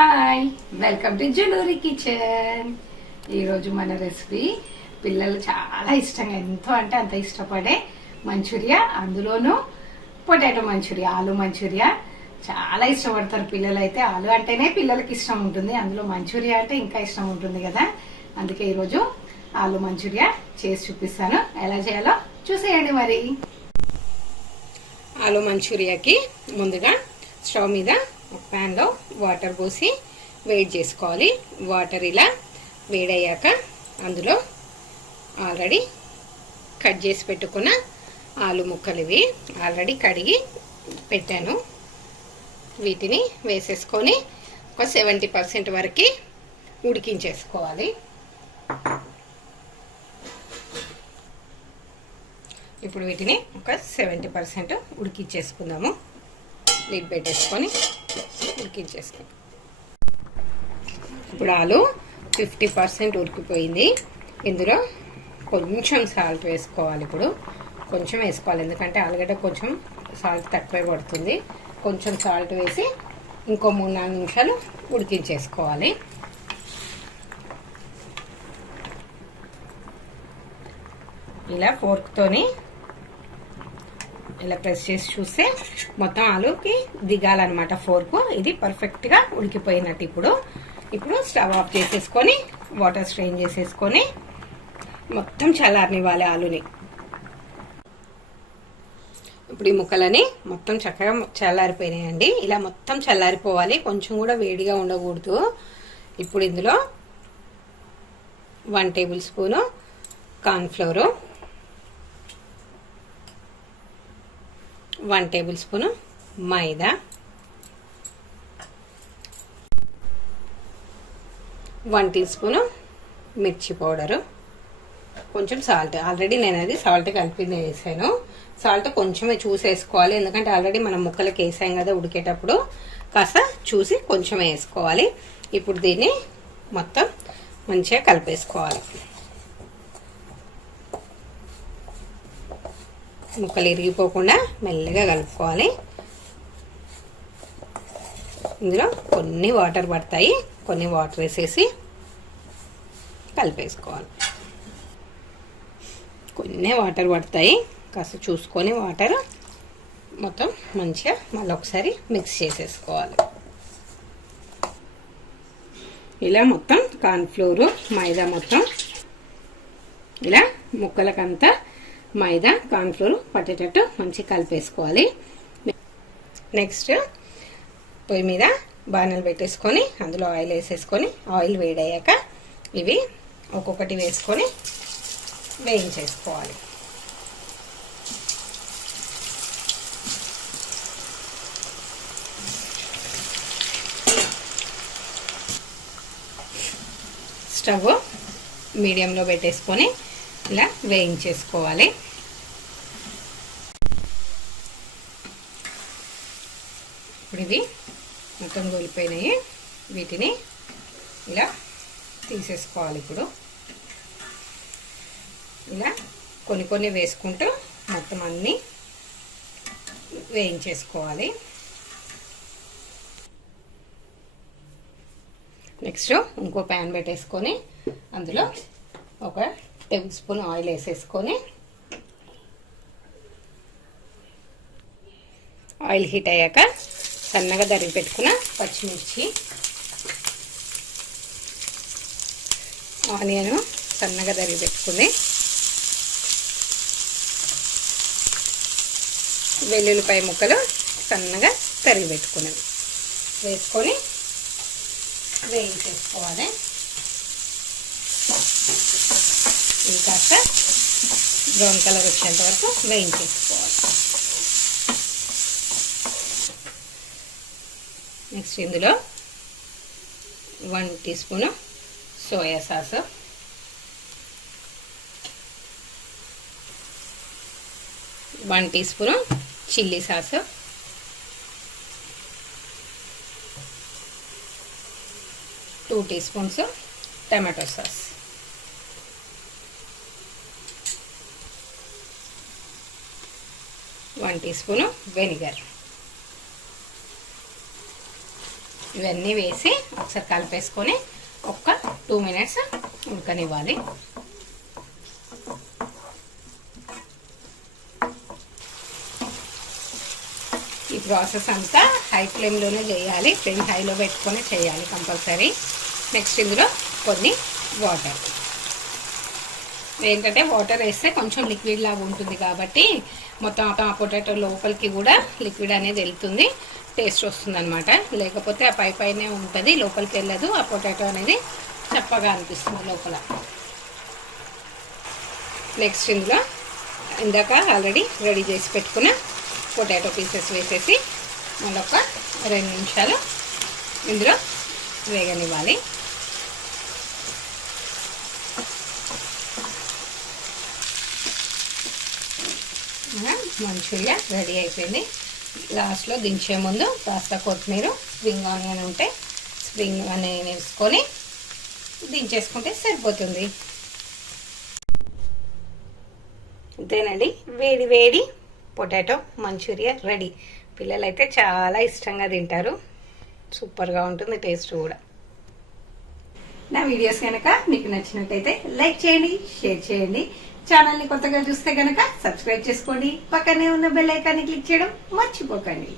Hi, welcome to Juluri kitchen. ఈరోజు మన recipe పిల్లలు చాలా ఇష్టంగా, ఎంతో అంటే అంత ఇష్టపడే మంచూరియా, అందులోనూ పొటాటో మంచూరియా, ఆలు మంచూరియా చాలా ఇష్టపడతారు పిల్లలు. అయితే ఆలు అంటేనే పిల్లలకి ఇష్టం ఉంటుంది, అందులో మంచూరియా అంటే ఇంకా ఇష్టం ఉంటుంది కదా. అందుకే ఈరోజు ఆలు మంచూరియా చేసి చూపిస్తాను. ఎలా చేయాలో చూసేయండి. మరి ఆలు మంచూరియాకి ముందుగా స్టవ్ మీద ఒక ప్యాన్లో వాటర్ పోసి వేడి చేసుకోవాలి. వాటర్ ఇలా వేడయ్యాక అందులో ఆల్రెడీ కట్ చేసి పెట్టుకున్న ఆలు ముక్కలు ఇవి ఆల్రెడీ కడిగి పెట్టాను. వీటిని వేసేసుకొని ఒక 70% వరకు ఉడికించేసుకోవాలి. ఇప్పుడు వీటిని ఒక 70% ఉడికించేసుకుందాము. లిడ్ పెట్టేసుకొని ఉడికించేసుకుందాం. ఇప్పుడు ఆలు 50% ఉడికిపోయింది. ఇందులో కొంచెం సాల్ట్ వేసుకోవాలి. ఇప్పుడు కొంచెం వేసుకోవాలి, ఎందుకంటే ఆలుగడ్డ కొంచెం సాల్ట్ తక్కువే పడుతుంది. కొంచెం సాల్ట్ వేసి ఇంకో 3-4 నిమిషాలు ఉడికించేసుకోవాలి. ఇలా ఫోర్క్తోని ఇలా ప్రెస్ చేసి చూస్తే మొత్తం ఆలుకి దిగాలన్నమాట ఫోర్కు. ఇది పర్ఫెక్ట్గా ఉడికిపోయినట్టు. ఇప్పుడు స్టవ్ ఆఫ్ చేసేసుకొని వాటర్ స్ట్రెయిన్ చేసేసుకొని మొత్తం చల్లారనివ్వాలి ఆలుని. ఇప్పుడు ఈ ముక్కలని మొత్తం చక్కగా చల్లారిపోయినాయండి. ఇలా మొత్తం చల్లారిపోవాలి, కొంచెం కూడా వేడిగా ఉండకూడదు. ఇప్పుడు ఇందులో 1 table spoon cornflour, 1 table spoon maida, 1 tea spoon మిర్చి పౌడరు, కొంచెం సాల్ట్. ఆల్రెడీ నేను అది సాల్ట్ కలిపి వేసాను. సాల్ట్ కొంచెమే చూసేసుకోవాలి, ఎందుకంటే ఆల్రెడీ మనం ముక్కలకి వేసాం కదా ఉడికేటప్పుడు. కాస్త చూసి కొంచెం వేసుకోవాలి. ఇప్పుడు దీన్ని మొత్తం మంచిగా కలిపేసుకోవాలి. ముక్కలు ఇరిగిపోకుండా మెల్లగా కలుపుకోవాలి. ఇందులో కొన్ని వాటర్ పడతాయి, కొన్ని వాటర్ వేసేసి కలిపేసుకోవాలి. కొన్ని వాటర్ పడతాయి, కాస్త చూసుకొని వాటర్ మొత్తం మంచిగా మళ్ళీ ఒకసారి మిక్స్ చేసేసుకోవాలి. ఇలా మొత్తం కార్న్ఫ్లోరు మైదా మొత్తం ఇలా ముక్కలకంతా మైదా కార్న్ఫ్లోర్ పట్టేటట్టు మంచిగా కలిపేసుకోవాలి. నెక్స్ట్ పొయ్యి మీద బాణలు పెట్టేసుకొని అందులో ఆయిల్ వేసేసుకొని ఆయిల్ వేడయ్యాక ఇవి ఒక్కొక్కటి వేసుకొని వేయించేసుకోవాలి. స్టవ్ మీడియంలో పెట్టేసుకొని ఇలా వేయించేసుకోవాలి. ఇప్పుడు ఇవి మొత్తం గోలిపోయినాయి, వీటిని ఇలా తీసేసుకోవాలి. ఇప్పుడు ఇలా కొన్ని కొన్ని వేసుకుంటూ మొత్తం అన్నీ వేయించేసుకోవాలి. నెక్స్ట్ ఇంకో ప్యాన్ పెట్టేసుకొని అందులో ఒక టేబుల్ స్పూన్ ఆయిల్ వేసేసుకొని ఆయిల్ హీట్ అయ్యాక సన్నగా తరిగి పెట్టుకున్న పచ్చిమిర్చి, ఆనియన్ సన్నగా తరిగి పెట్టుకుంది, వెల్లుల్లిపాయ ముక్కలు సన్నగా తరిగి పెట్టుకున్నది వేసుకొని వేయించేసుకోవాలి. ఇది కాస్త బ్రౌన్ కలర్ వచ్చేంత వరకు వేయించేసుకోవాలి. నెక్స్ట్ ఇందులో 1 tea spoon soya sauce, 1 tea spoon chilli sauce, 2 teaspoons tomato sauce, 1 tea spoon vinegar, ఇవన్నీ వేసి ఒకసారి కలిపేసుకొని ఒక్క 2 మినిట్స్ ఉడకనివ్వాలి. ఈ ప్రాసెస్ అంతా హై ఫ్లేమ్లోనే చేయాలి, ఫ్లేమ్ హైలో పెట్టుకొని చేయాలి కంపల్సరీ. నెక్స్ట్ ఇందులో కొన్ని వాటర్, ఏంటంటే వాటర్ వేస్తే కొంచెం లిక్విడ్ లాగా ఉంటుంది కాబట్టి మొత్తం ఆ పొటాటో లోపలికి కూడా లిక్విడ్ అనేది వెళ్తుంది, టేస్ట్ వస్తుంది అనమాట. లేకపోతే ఆ పైనే ఉంటుంది, లోపలికి వెళ్ళదు, ఆ పొటాటో అనేది చప్పగా అనిపిస్తుంది లోపల. నెక్స్ట్ ఇందులో ఇందాక ఆల్రెడీ రెడీ చేసి పెట్టుకున్న పొటాటో పీసెస్ వేసేసి మళ్ళీ ఒక 2 నిమిషాలు ఇందులో వేగనివ్వాలి. మంచూరియా రెడీ అయిపోయింది. లాస్ట్లో దించే ముందు కాస్త కొత్తిమీర, స్ప్రింగ్ ఆనియన్ ఉంటే స్ప్రింగ్ ఆనియన్ వేసుకొని దించేసుకుంటే సరిపోతుంది. అంతేనండి, వేడి వేడి పొటాటో మంచూరియా రెడీ. పిల్లలైతే చాలా ఇష్టంగా తింటారు, సూపర్గా ఉంటుంది టేస్ట్ కూడా. నా వీడియోస్ కనుక మీకు నచ్చినట్టయితే లైక్ చేయండి, షేర్ చేయండి. ఛానల్ని కొత్తగా చూస్తే కనుక సబ్స్క్రైబ్ చేసుకోండి. పక్కనే ఉన్న బెల్ ఐకాన్ని క్లిక్ చేయడం మర్చిపోకండి.